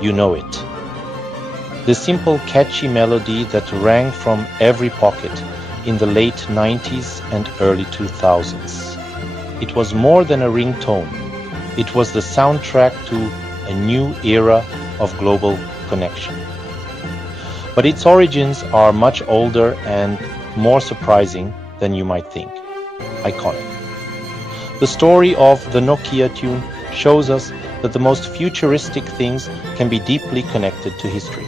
you know it. The simple, catchy melody that rang from every pocket in the late 90s and early 2000s. It was more than a ringtone. It was the soundtrack to a new era of global connection. But its origins are much older and more surprising than you might think. Iconic. The story of the Nokia tune shows us that the most futuristic things can be deeply connected to history.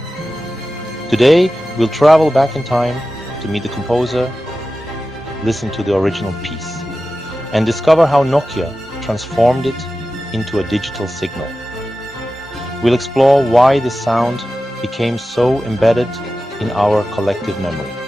Today, we'll travel back in time to meet the composer, listen to the original piece, and discover how Nokia transformed it into a digital signal. We'll explore why the sound became so embedded in our collective memory.